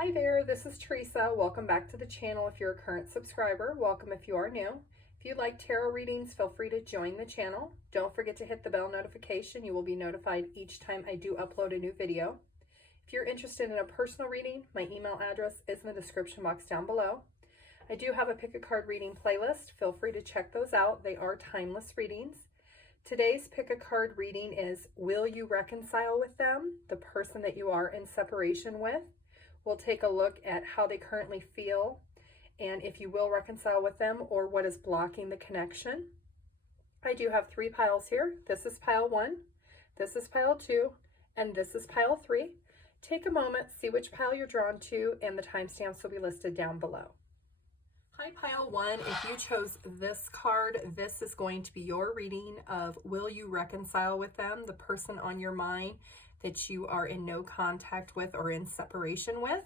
Hi there, this is Teresa. Welcome back to the channel if you're a current subscriber. Welcome if you are new. If you'd like tarot readings, feel free to join the channel. Don't forget to hit the bell notification. You will be notified each time I do upload a new video. If you're interested in a personal reading, my email address is in the description box down below. I do have a pick a card reading playlist. Feel free to check those out. They are timeless readings. Today's pick a card reading is, will you reconcile with them, the person that you are in separation with? We'll take a look at how they currently feel and if you will reconcile with them or what is blocking the connection. I do have 3 piles here. This is pile 1, this is pile 2, and this is pile 3. Take a moment, see which pile you're drawn to, and the timestamps will be listed down below. Hi, pile 1. If you chose this card, this is going to be your reading of will you reconcile with them, the person on your mind that you are in no contact with or in separation with.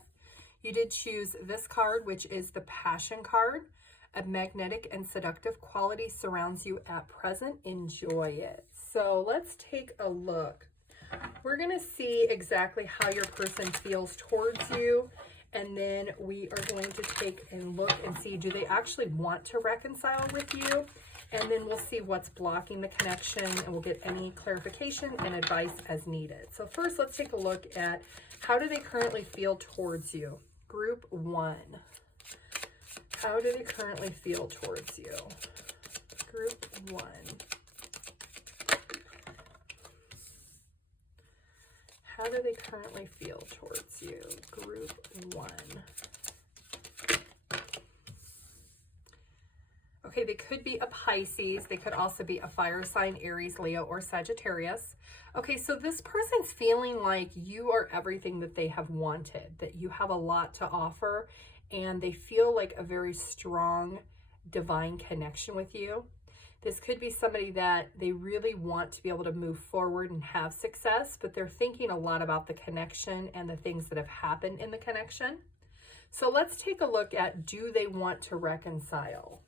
You did choose this card, which is the Passion card. A magnetic and seductive quality surrounds you at present. Enjoy it. So let's take a look. We're going to see exactly how your person feels towards you. And then we are going to take a look and see, do they actually want to reconcile with you? And then we'll see what's blocking the connection and we'll get any clarification and advice as needed. So first, let's take a look at how do they currently feel towards you? Group 1. How do they currently feel towards you? Group 1. How do they currently feel towards you? Group 1. Okay, they could be a Pisces. They could also be a fire sign, Aries, Leo, or Sagittarius. Okay, so this person's feeling like you are everything that they have wanted, that you have a lot to offer, and they feel like a very strong divine connection with you. This could be somebody that they really want to be able to move forward and have success, but they're thinking a lot about the connection and the things that have happened in the connection. So let's take a look at, do they want to reconcile?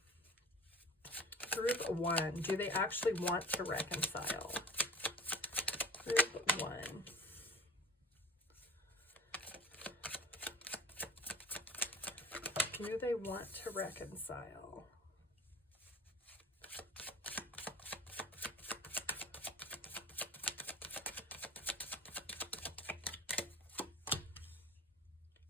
Group 1, do they actually want to reconcile? Group 1. Do they want to reconcile?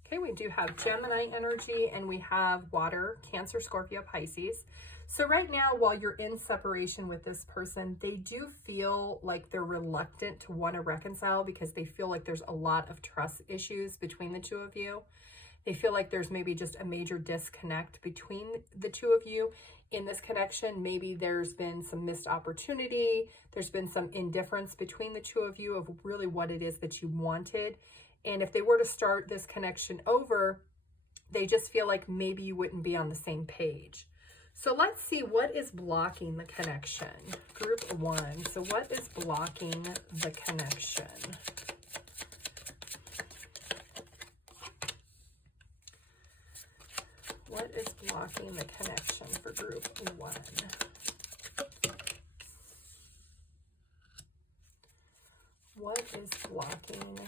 Okay, we do have Gemini energy and we have water, Cancer, Scorpio, Pisces. So right now, while you're in separation with this person, they do feel like they're reluctant to want to reconcile because they feel like there's a lot of trust issues between the two of you. They feel like there's maybe just a major disconnect between the two of you in this connection. Maybe there's been some missed opportunity. There's been some indifference between the two of you of really what it is that you wanted. And if they were to start this connection over, they just feel like maybe you wouldn't be on the same page. So let's see what is blocking the connection. Group 1. So what is blocking the connection? What is blocking the connection for group 1? What is blocking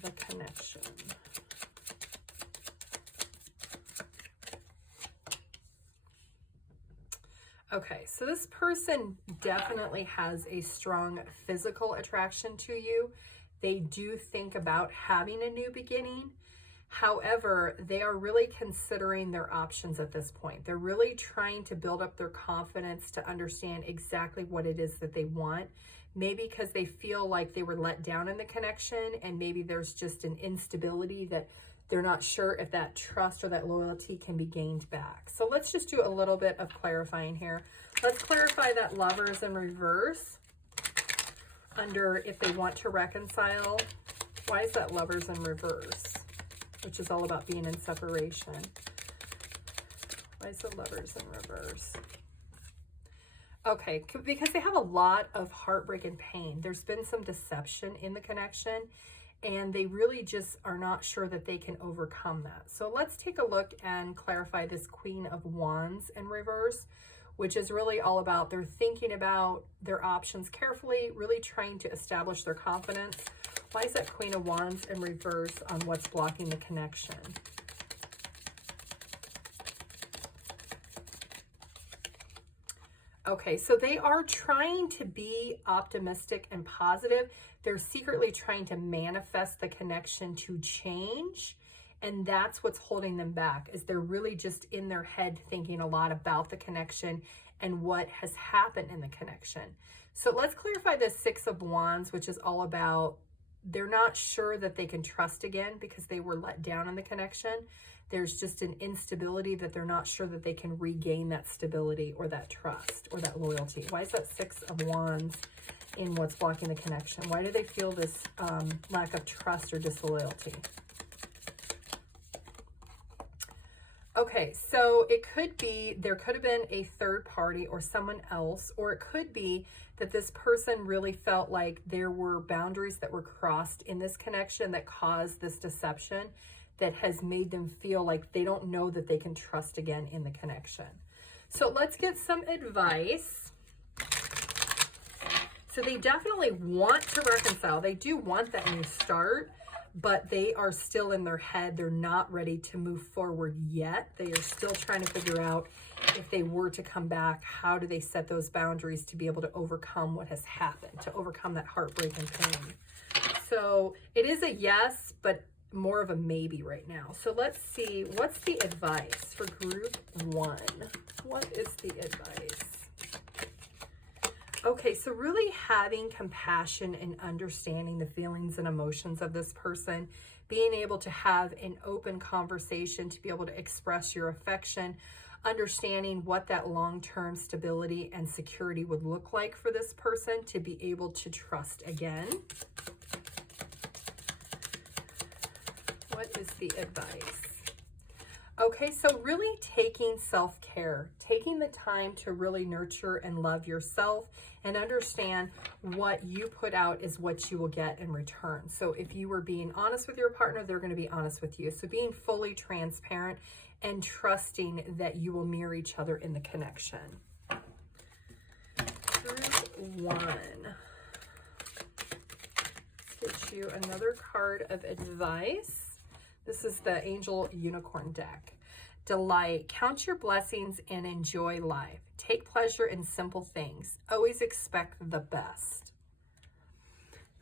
the connection? Okay, so this person definitely has a strong physical attraction to you. They do think about having a new beginning. However, they are really considering their options at this point. They're really trying to build up their confidence to understand exactly what it is that they want. Maybe because they feel like they were let down in the connection and maybe there's just an instability that they're not sure if that trust or that loyalty can be gained back. So let's just do a little bit of clarifying here. Let's clarify that Lovers in reverse under if they want to reconcile. Why is that Lovers in reverse? Which is all about being in separation. Why is the Lovers in reverse? Okay, because they have a lot of heartbreak and pain. There's been some deception in the connection and they really just are not sure that they can overcome that. So let's take a look and clarify this Queen of Wands in reverse, which is really all about they're thinking about their options carefully, really trying to establish their confidence. Why is that Queen of Wands in reverse on what's blocking the connection? Okay, so they are trying to be optimistic and positive. They're secretly trying to manifest the connection to change. And that's what's holding them back, is they're really just in their head thinking a lot about the connection and what has happened in the connection. So let's clarify the Six of Wands, which is all about they're not sure that they can trust again because they were let down in the connection. There's just an instability that they're not sure that they can regain that stability or that trust or that loyalty. Why is that Six of Wands in what's blocking the connection? Why do they feel this lack of trust or disloyalty? Okay, so it could be, there could have been a third party or someone else, or it could be that this person really felt like there were boundaries that were crossed in this connection that caused this deception that has made them feel like they don't know that they can trust again in the connection. So let's get some advice. So they definitely want to reconcile. They do want that new start, but they are still in their head. They're not ready to move forward yet. They are still trying to figure out if they were to come back, how do they set those boundaries to be able to overcome what has happened, to overcome that heartbreak and pain. So it is a yes, but more of a maybe right now. So let's see, what's the advice for group one? What is the advice? Okay, so really having compassion and understanding the feelings and emotions of this person, being able to have an open conversation, to be able to express your affection, understanding what that long-term stability and security would look like for this person to be able to trust again. What is the advice? Okay, so really taking self-care, taking the time to really nurture and love yourself and understand what you put out is what you will get in return. So if you were being honest with your partner, they're going to be honest with you. So being fully transparent and trusting that you will mirror each other in the connection. Group one. Let's get you another card of advice. This is the Angel Unicorn deck. Delight, count your blessings and enjoy life. Take pleasure in simple things. Always expect the best.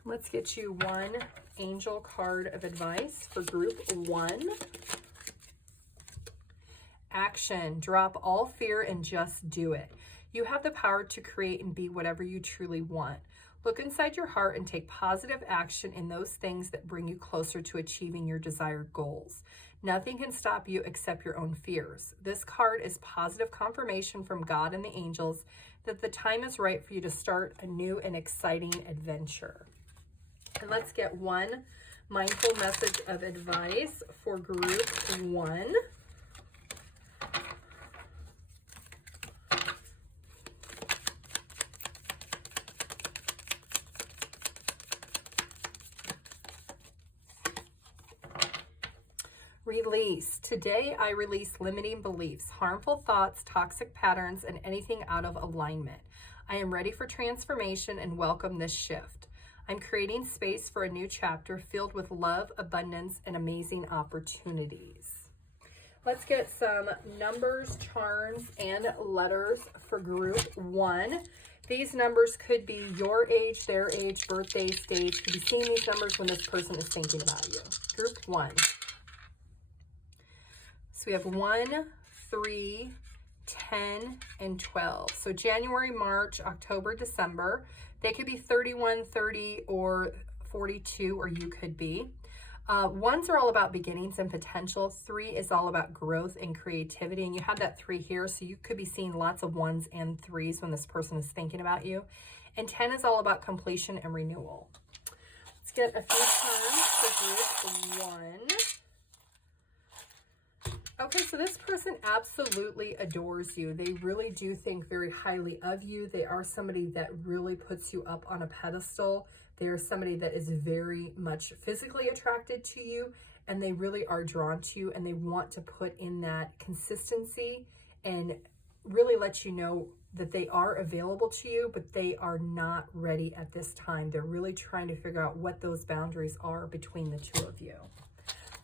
Let's get you one angel card of advice for group one. Action, drop all fear and just do it. You have the power to create and be whatever you truly want. Look inside your heart and take positive action in those things that bring you closer to achieving your desired goals. Nothing can stop you except your own fears. This card is positive confirmation from God and the angels that the time is right for you to start a new and exciting adventure. And let's get one mindful message of advice for group one. Release. Today, I release limiting beliefs, harmful thoughts, toxic patterns, and anything out of alignment. I am ready for transformation and welcome this shift. I'm creating space for a new chapter filled with love, abundance, and amazing opportunities. Let's get some numbers, charms, and letters for group one. These numbers could be your age, their age, birthday, stage. Could be seeing these numbers when this person is thinking about you. Group one. So we have 1, 3, 10, and 12. So January, March, October, December. They could be 31, 30, or 42, or you could be. Ones are all about beginnings and potential. 3 is all about growth and creativity. And you have that 3 here, so you could be seeing lots of 1s and 3s when this person is thinking about you. And 10 is all about completion and renewal. Let's get a few terms for group 1. Okay, so this person absolutely adores you. They really do think very highly of you. They are somebody that really puts you up on a pedestal. They are somebody that is very much physically attracted to you, and they really are drawn to you, and they want to put in that consistency and really let you know that they are available to you, but they are not ready at this time. They're really trying to figure out what those boundaries are between the two of you.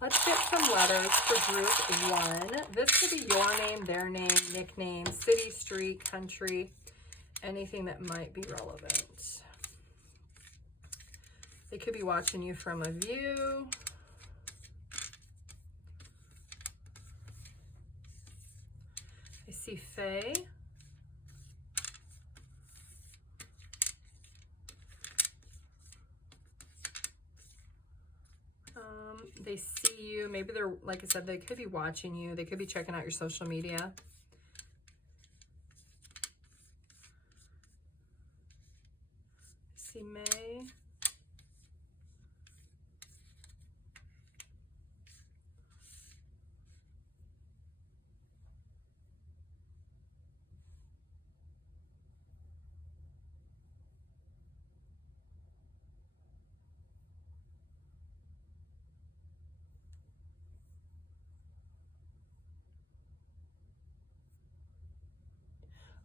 Let's get some letters for group 1. This could be your name, their name, nickname, city, street, country, anything that might be relevant. They could be watching you from a view. I see Faye. They see you. Maybe they're, like I said, they could be watching you. They could be checking out your social media. I see May.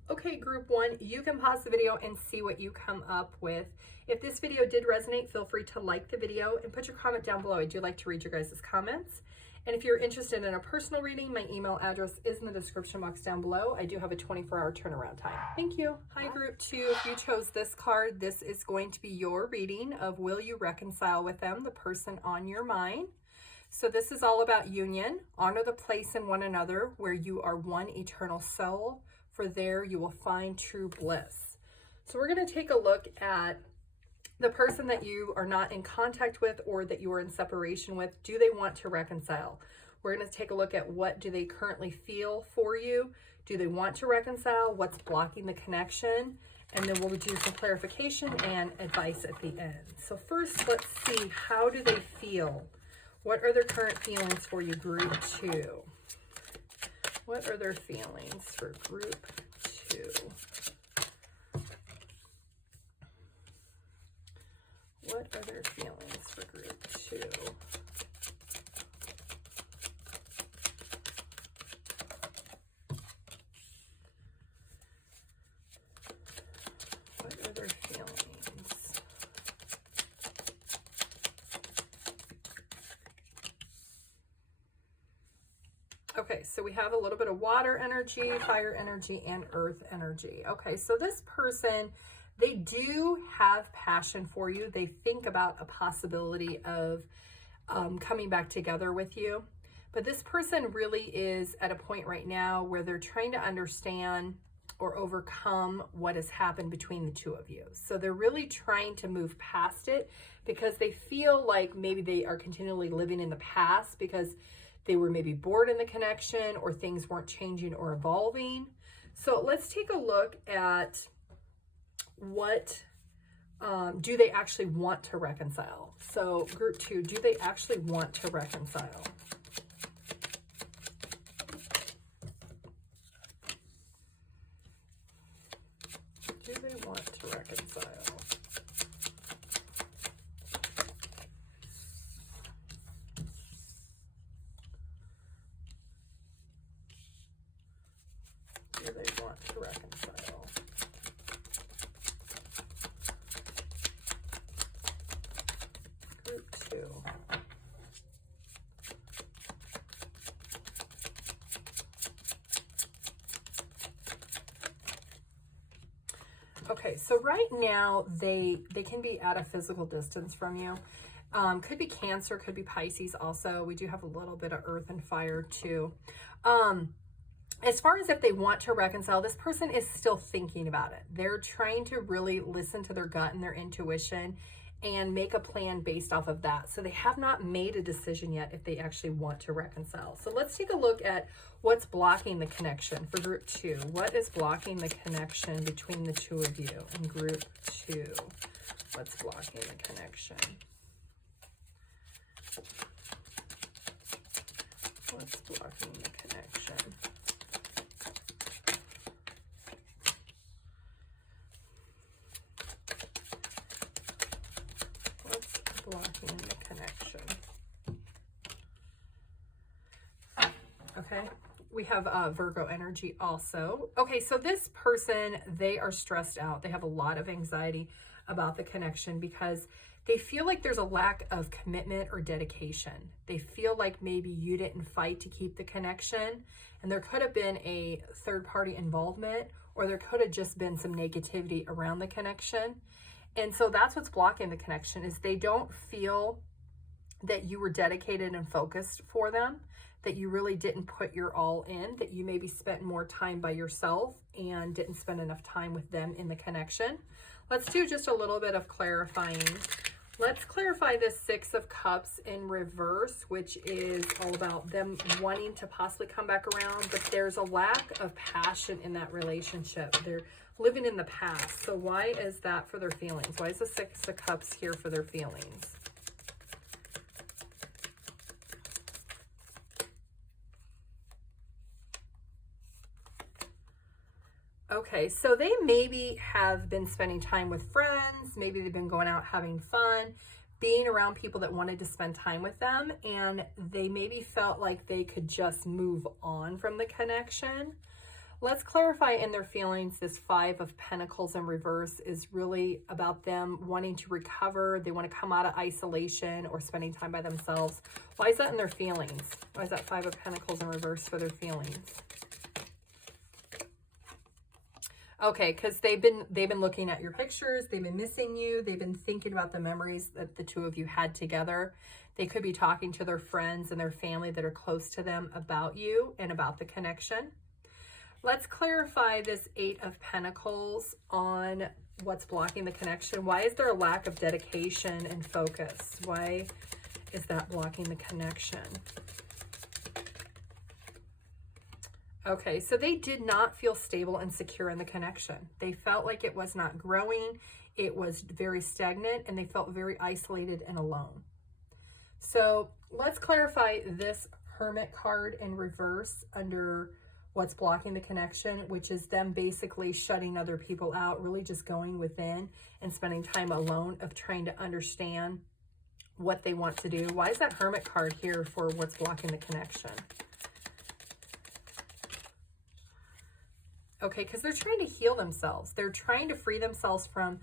Okay, group 1, you can pause the video and see what you come up with. If this video did resonate, feel free to like the video and put your comment down below. I do like to read your guys' comments. And if you're interested in a personal reading, my email address is in the description box down below. I do have a 24-hour turnaround time. Thank you. Hi, group 2. If you chose this card, this is going to be your reading of will you reconcile with them, the person on your mind. So this is all about union. Honor the place in one another where you are one eternal soul. For there you will find true bliss. So we're going to take a look at the person that you are not in contact with or that you are in separation with. Do they want to reconcile? We're going to take a look at what do they currently feel for you. Do they want to reconcile? What's blocking the connection? And then we'll do some clarification and advice at the end. So first, let's see, how do they feel? What are their current feelings for you, group 2? What are their feelings for group 2? What are their feelings for group 2? What are their feelings? Okay, so we have a little bit of water energy, fire energy, and earth energy. Okay, so this person, they do have passion for you. They think about a possibility of coming back together with you. But this person really is at a point right now where they're trying to understand or overcome what has happened between the two of you. So they're really trying to move past it because they feel like maybe they are continually living in the past because they were maybe bored in the connection or things weren't changing or evolving. So let's take a look at what, do they actually want to reconcile? So group 2, do they actually want to reconcile? Do they want to reconcile? Do they want to reconcile? Group 2. Okay, so right now they can be at a physical distance from you. Could be Cancer, could be Pisces also. We do have a little bit of earth and fire too. As far as if they want to reconcile, this person is still thinking about it. They're trying to really listen to their gut and their intuition and make a plan based off of that. So they have not made a decision yet if they actually want to reconcile. So let's take a look at what's blocking the connection for group 2. What is blocking the connection between the two of you in group 2? What's blocking the connection? What's blocking the connection? Blocking the connection. Okay, We have Virgo energy also. Okay, so this person, they are stressed out. They have a lot of anxiety about the connection because they feel like there's a lack of commitment or dedication. They feel like maybe you didn't fight to keep the connection, and there could have been a third-party involvement, or there could have just been some negativity around the connection. And so that's what's blocking the connection, is they don't feel that you were dedicated and focused for them, that you really didn't put your all in, that you maybe spent more time by yourself and didn't spend enough time with them in the connection. Let's do just a little bit of clarifying. Let's clarify this Six of Cups in reverse, which is all about them wanting to possibly come back around, but there's a lack of passion in that relationship. They're living in the past. So why is that for their feelings? Why is the Six of Cups here for their feelings? Okay, so they maybe have been spending time with friends. Maybe they've been going out having fun, being around people that wanted to spend time with them, and they maybe felt like they could just move on from the connection. Let's clarify in their feelings. This Five of Pentacles in reverse is really about them wanting to recover. They want to come out of isolation or spending time by themselves. Why is that in their feelings? Why is that Five of Pentacles in reverse for their feelings? Okay, because they've been looking at your pictures, they've been missing you, they've been thinking about the memories that the two of you had together. They could be talking to their friends and their family that are close to them about you and about the connection. Let's clarify this Eight of Pentacles on what's blocking the connection. Why is there a lack of dedication and focus? Why is that blocking the connection? Okay, so they did not feel stable and secure in the connection. They felt like it was not growing, it was very stagnant, and they felt very isolated and alone. So let's clarify this Hermit card in reverse under what's blocking the connection, which is them basically shutting other people out, really just going within and spending time alone of trying to understand what they want to do. Why is that Hermit card here for what's blocking the connection? Okay, because they're trying to heal themselves. They're trying to free themselves from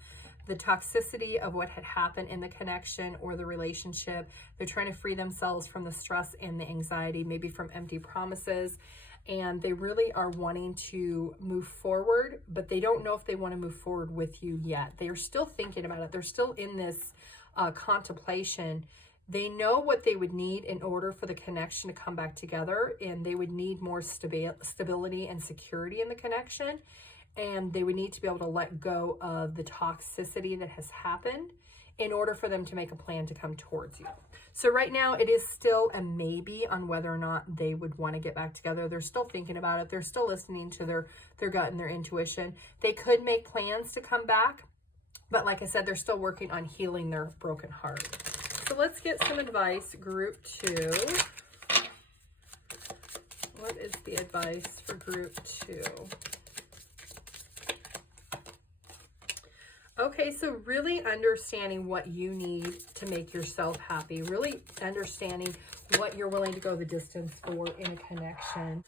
the toxicity of what had happened in the connection or the relationship. They're trying to free themselves from the stress and the anxiety, maybe from empty promises. And they really are wanting to move forward, but they don't know if they want to move forward with you yet. They are still thinking about it. They're still in this contemplation. They know what they would need in order for the connection to come back together, and they would need more stability and security in the connection, and they would need to be able to let go of the toxicity that has happened in order for them to make a plan to come towards you. So right now it is still a maybe on whether or not they would want to get back together. They're still thinking about it. They're still listening to their gut and their intuition. They could make plans to come back, but like I said, they're still working on healing their broken heart. So let's get some advice, Group 2. What is the advice for Group 2? Okay, so really understanding what you need to make yourself happy. Really understanding what you're willing to go the distance for in a connection.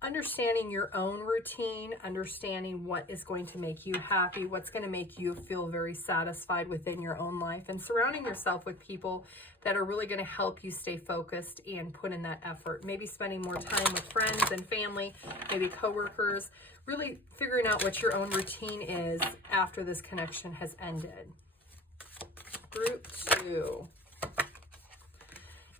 Understanding your own routine, understanding what is going to make you happy, what's going to make you feel very satisfied within your own life, and surrounding yourself with people that are really going to help you stay focused and put in that effort. Maybe spending more time with friends and family, maybe coworkers, really figuring out what your own routine is after this connection has ended. Group 2.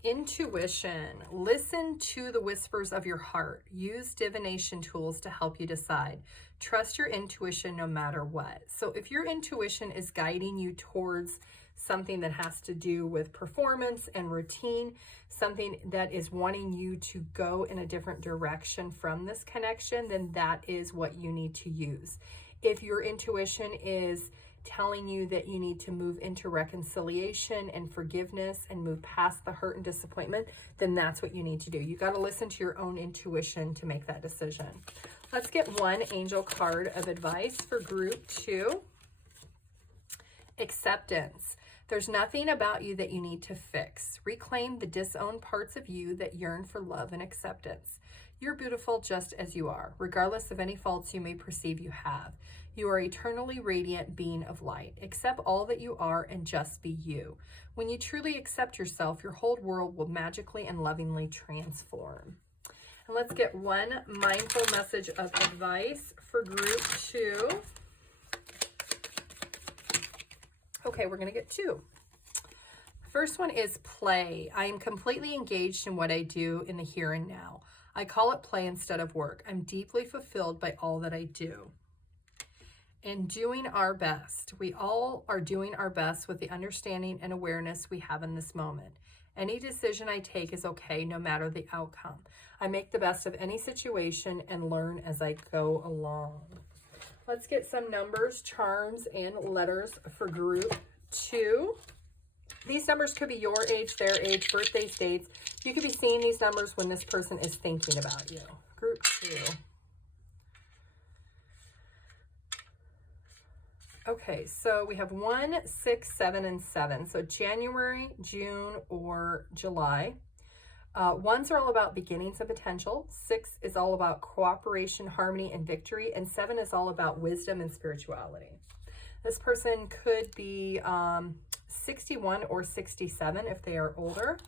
Intuition. Listen to the whispers of your heart. Use divination tools to help you decide. Trust your intuition no matter what. So if your intuition is guiding you towards something that has to do with performance and routine, something that is wanting you to go in a different direction from this connection, then that is what you need to use. If your intuition is telling you that you need to move into reconciliation and forgiveness and move past the hurt and disappointment, then that's what you need to do. You got to listen to your own intuition to make that decision. Let's get one angel card of advice for Group 2. Acceptance. There's nothing about you that you need to fix. Reclaim the disowned parts of you that yearn for love and acceptance. You're beautiful just as you are, regardless of any faults you may perceive you have. You are eternally radiant being of light. Accept all that you are and just be you. When you truly accept yourself, your whole world will magically and lovingly transform. And let's get one mindful message of advice for group 2. Okay, we're going to get 2. First one is play. I am completely engaged in what I do in the here and now. I call it play instead of work. I'm deeply fulfilled by all that I do. And doing our best. We all are doing our best with the understanding and awareness we have in this moment. Any decision I take is okay, no matter the outcome. I make the best of any situation and learn as I go along. Let's get some numbers, charms, and letters for group 2. These numbers could be your age, their age, birthdays, dates. You could be seeing these numbers when this person is thinking about you. Group 2. Okay, so we have 1, 6, 7, and 7. So January, June, or July. 1s are all about beginnings and potential. 6 is all about cooperation, harmony, and victory. And 7 is all about wisdom and spirituality. This person could be 61 or 67 if they are older.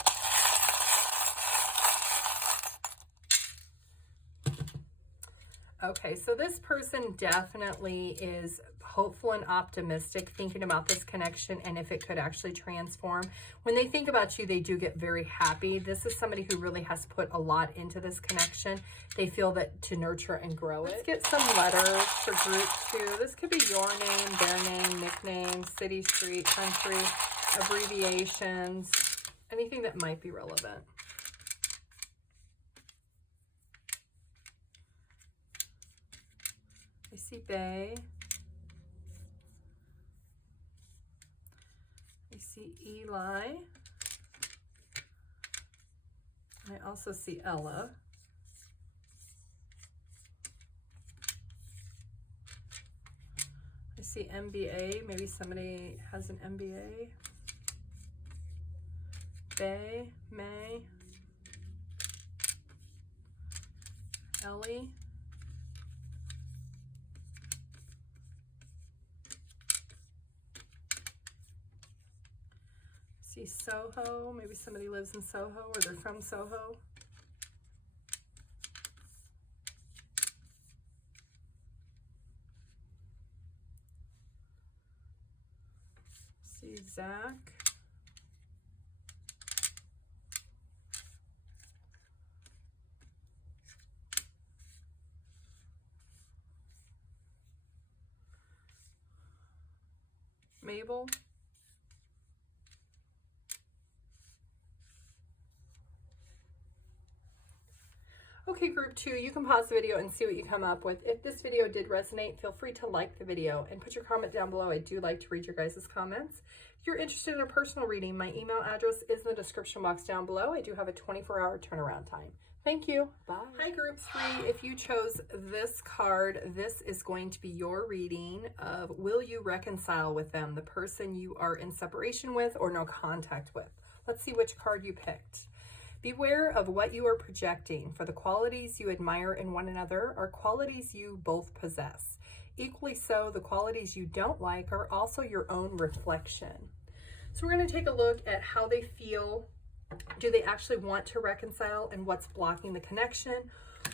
Okay, so this person definitely is hopeful and optimistic, thinking about this connection and if it could actually transform. When they think about you, they do get very happy. This is somebody who really has put a lot into this connection. They feel that to nurture and grow it. Let's get some letters for group 2. This could be your name, their name, nickname, city, street, country, abbreviations, anything that might be relevant. I see Bay. I see Eli. I also see Ella. I see MBA. Maybe somebody has an MBA. Bay, May. Ellie. See Soho, maybe somebody lives in Soho or they're from Soho. See Zach. Mabel. Okay, group 2, you can pause the video and see what you come up with. If this video did resonate, feel free to like the video and put your comment down below. I do like to read your guys' comments. If you're interested in a personal reading, my email address is in the description box down below. I do have a 24-hour turnaround time. Thank you. Bye. Hi, group 3. If you chose this card, this is going to be your reading of will you reconcile with them, the person you are in separation with or no contact with. Let's see which card you picked. Beware of what you are projecting, for the qualities you admire in one another are qualities you both possess. Equally so, the qualities you don't like are also your own reflection. So we're going to take a look at how they feel. Do they actually want to reconcile and what's blocking the connection?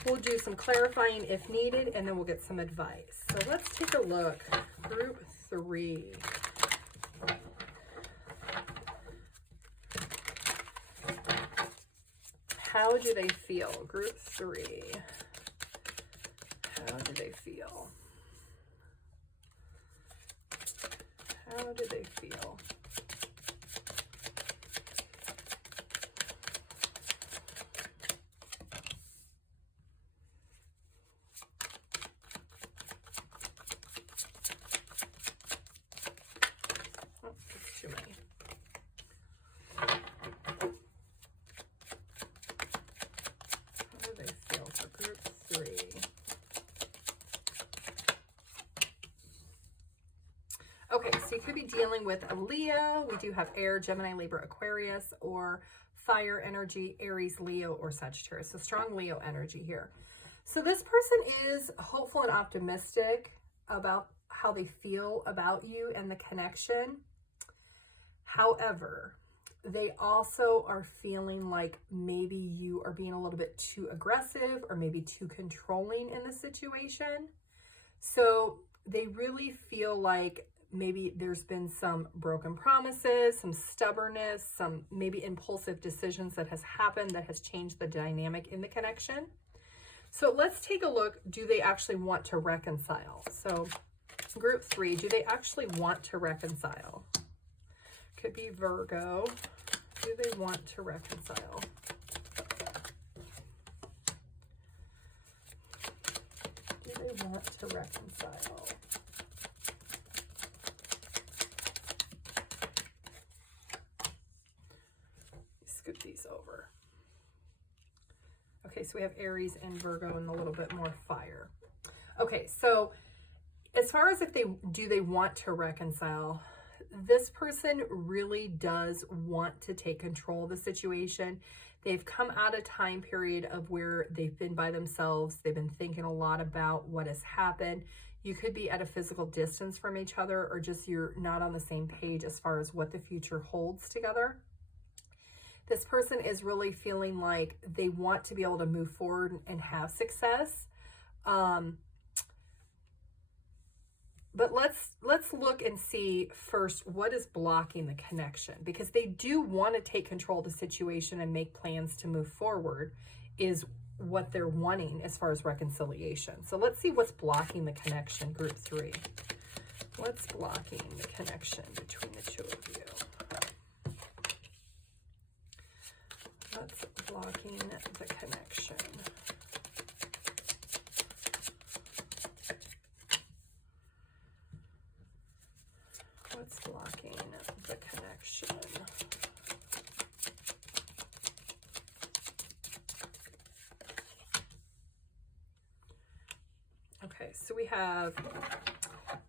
We'll do some clarifying if needed, and then we'll get some advice. So let's take a look. Group 3. How do they feel? Group 3. How do they feel? How do they feel? Oh, that's too many. could be dealing with a Leo. We do have air, Gemini, Libra, Aquarius, or fire energy, Aries, Leo, or Sagittarius. So strong Leo energy here. So this person is hopeful and optimistic about how they feel about you and the connection. However, they also are feeling like maybe you are being a little bit too aggressive or maybe too controlling in the situation. So they really feel like maybe there's been some broken promises, some stubbornness, some maybe impulsive decisions that has happened that has changed the dynamic in the connection. So let's take a look. Do they actually want to reconcile? So group 3, do they actually want to reconcile? Could be Virgo. Do they want to reconcile? Do they want to reconcile? Scoot these over. Okay, so we have Aries and Virgo and a little bit more fire. Okay, so as far as if they want to reconcile, this person really does want to take control of the situation. They've come out a time period of where they've been by themselves. They've been thinking a lot about what has happened. You could be at a physical distance from each other, or just you're not on the same page as far as what the future holds together. This person is really feeling like they want to be able to move forward and have success. But let's look and see first what is blocking the connection, because they do want to take control of the situation and make plans to move forward is what they're wanting as far as reconciliation. So let's see what's blocking the connection, group 3. What's blocking the connection between the two of you? What's blocking the connection? What's blocking the connection? Okay, so we have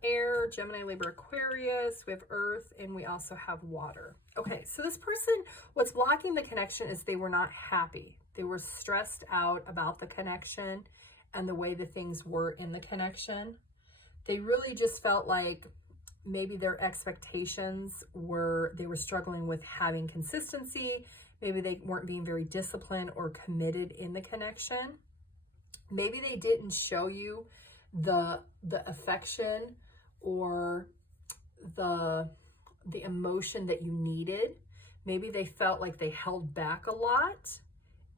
air, Gemini, Libra, Aquarius, we have earth, and we also have water. Okay, so this person, what's blocking the connection is they were not happy. They were stressed out about the connection and the way the things were in the connection. They really just felt like maybe their expectations were, they were struggling with having consistency. Maybe they weren't being very disciplined or committed in the connection. Maybe they didn't show you the affection or the emotion that you needed. Maybe they felt like they held back a lot,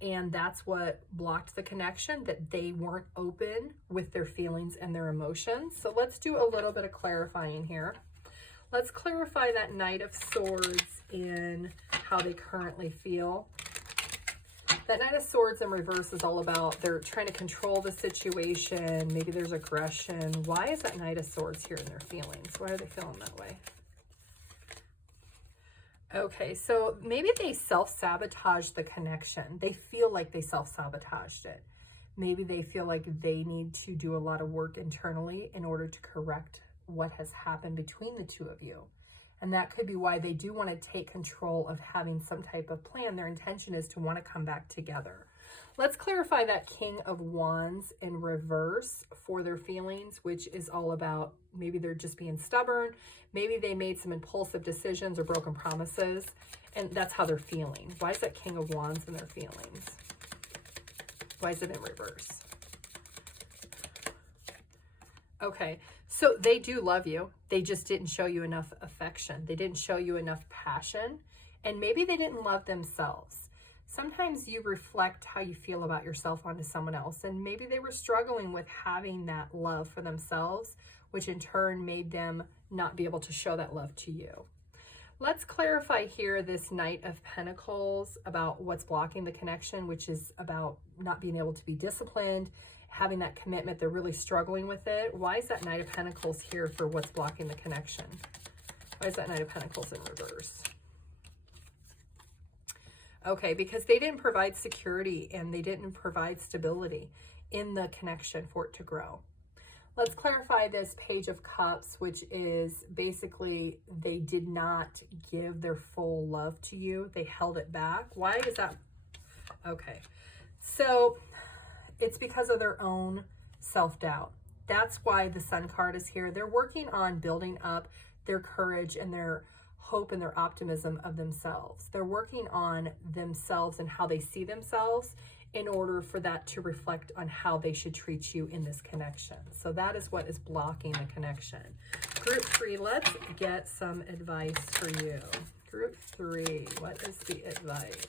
and that's what blocked the connection, that they weren't open with their feelings and their emotions. So let's do a little bit of clarifying here. Let's clarify that Knight of Swords in how they currently feel. That Knight of Swords in reverse is all about they're trying to control the situation. Maybe there's aggression. Why is that Knight of Swords here in their feelings? Why are they feeling that way? Okay, so maybe they self-sabotaged the connection. They feel like they self-sabotaged it. Maybe they feel like they need to do a lot of work internally in order to correct what has happened between the two of you. And that could be why they do want to take control of having some type of plan. Their intention is to want to come back together. Let's clarify that King of Wands in reverse for their feelings, which is all about maybe they're just being stubborn. Maybe they made some impulsive decisions or broken promises, and that's how they're feeling. Why is that King of Wands in their feelings? Why is it in reverse? Okay, so they do love you. They just didn't show you enough affection. They didn't show you enough passion, and maybe they didn't love themselves. Sometimes you reflect how you feel about yourself onto someone else, and maybe they were struggling with having that love for themselves, which in turn made them not be able to show that love to you. Let's clarify here this Knight of Pentacles about what's blocking the connection, which is about not being able to be disciplined, having that commitment. They're really struggling with it. Why is that Knight of Pentacles here for what's blocking the connection? Why is that Knight of Pentacles in reverse? Okay, because they didn't provide security and they didn't provide stability in the connection for it to grow. Let's clarify this Page of Cups, which is basically they did not give their full love to you. They held it back. Why is that? Okay, so it's because of their own self-doubt. That's why the Sun card is here. They're working on building up their courage and their hope and their optimism of themselves. They're working on themselves and how they see themselves in order for that to reflect on how they should treat you in this connection. So that is what is blocking the connection. Group 3, let's get some advice for you. Group 3, what is the advice?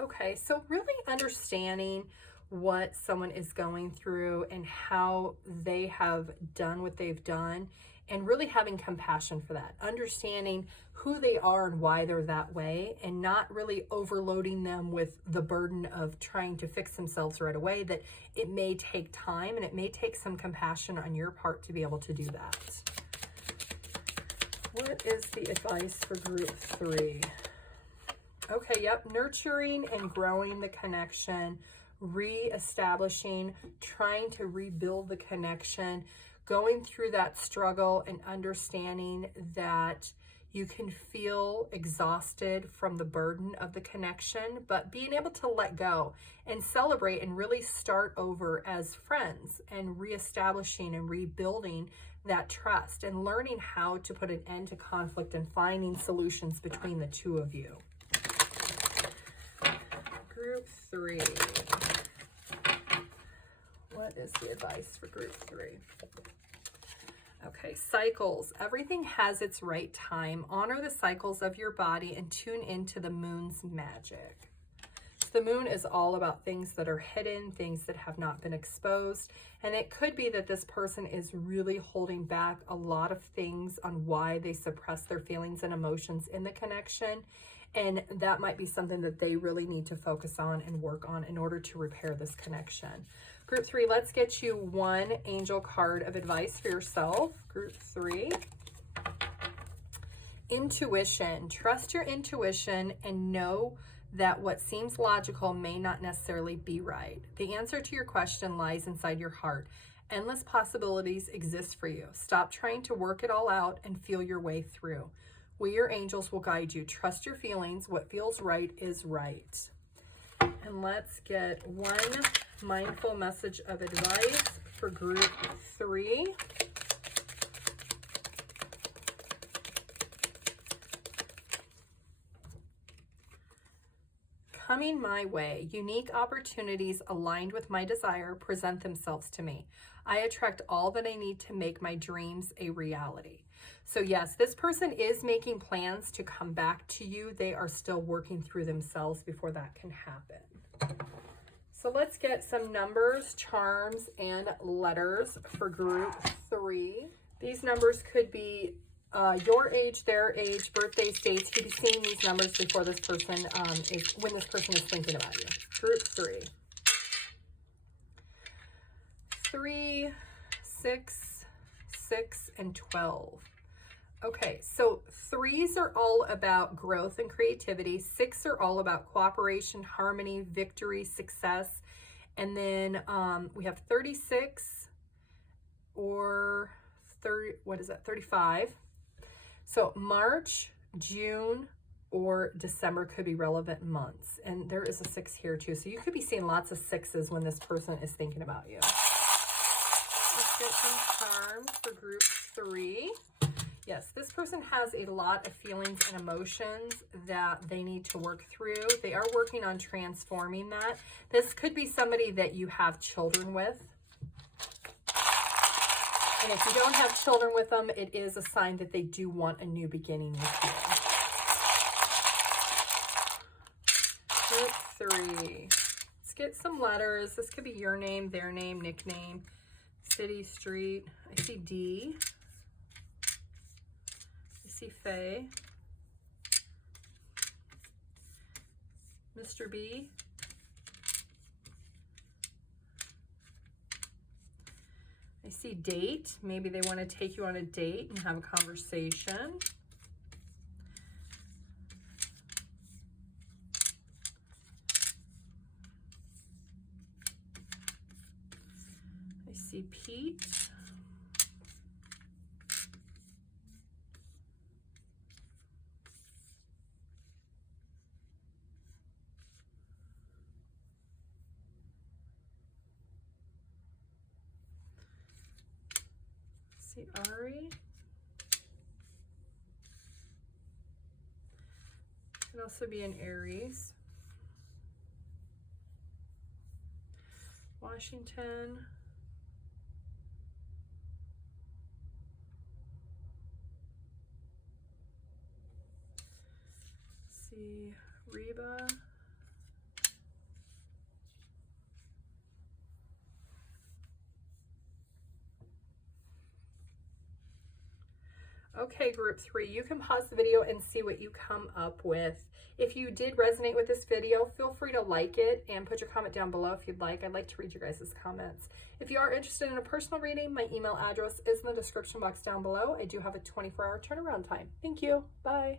Okay, so really understanding what someone is going through and how they have done what they've done, and really having compassion for that, understanding who they are and why they're that way, and not really overloading them with the burden of trying to fix themselves right away, that it may take time and it may take some compassion on your part to be able to do that. What is the advice for group 3? Okay, yep, nurturing and growing the connection, re-establishing, trying to rebuild the connection, going through that struggle and understanding that you can feel exhausted from the burden of the connection, but being able to let go and celebrate and really start over as friends, and reestablishing and rebuilding that trust and learning how to put an end to conflict and finding solutions between the two of you. Group 3. What is the advice for group 3? Okay, cycles. Everything has its right time. Honor the cycles of your body and tune into the moon's magic. So the moon is all about things that are hidden, things that have not been exposed. And it could be that this person is really holding back a lot of things on why they suppress their feelings and emotions in the connection. And that might be something that they really need to focus on and work on in order to repair this connection. Group 3, let's get you one angel card of advice for yourself. Group 3. Intuition. Trust your intuition and know that what seems logical may not necessarily be right. The answer to your question lies inside your heart. Endless possibilities exist for you. Stop trying to work it all out and feel your way through. We, your angels, will guide you. Trust your feelings. What feels right is right. And let's get one mindful message of advice for group 3. Coming my way, unique opportunities aligned with my desire present themselves to me. I attract all that I need to make my dreams a reality. So yes, this person is making plans to come back to you. They are still working through themselves before that can happen. So let's get some numbers, charms, and letters for group 3. These numbers could be your age, their age, birthdays, dates. You'll be seeing these numbers before this person when this person is thinking about you. Group 3. 3, 6, 6, and 12. Okay, so 3s are all about growth and creativity. 6 are all about cooperation, harmony, victory, success. And then we have 36 or 30, what is that, 35. So March, June, or December could be relevant months. And there is a 6 here too. So you could be seeing lots of 6s when this person is thinking about you. Let's get some charms for group 3. Yes, this person has a lot of feelings and emotions that they need to work through. They are working on transforming that. This could be somebody that you have children with. And if you don't have children with them, it is a sign that they do want a new beginning with you. Group 3. Let's get some letters. This could be your name, their name, nickname, city, street. I see D. I see Faye. Mr. B. I see date. Maybe they want to take you on a date and have a conversation. see Pete. See Ari. Could also be an Aries. Washington. See Reba. Okay, group 3, you can pause the video and see what you come up with. If you did resonate with this video, feel free to like it and put your comment down below if you'd like. I'd like to read your guys' comments. If you are interested in a personal reading, my email address is in the description box down below. I do have a 24-hour turnaround time. Thank you. Bye.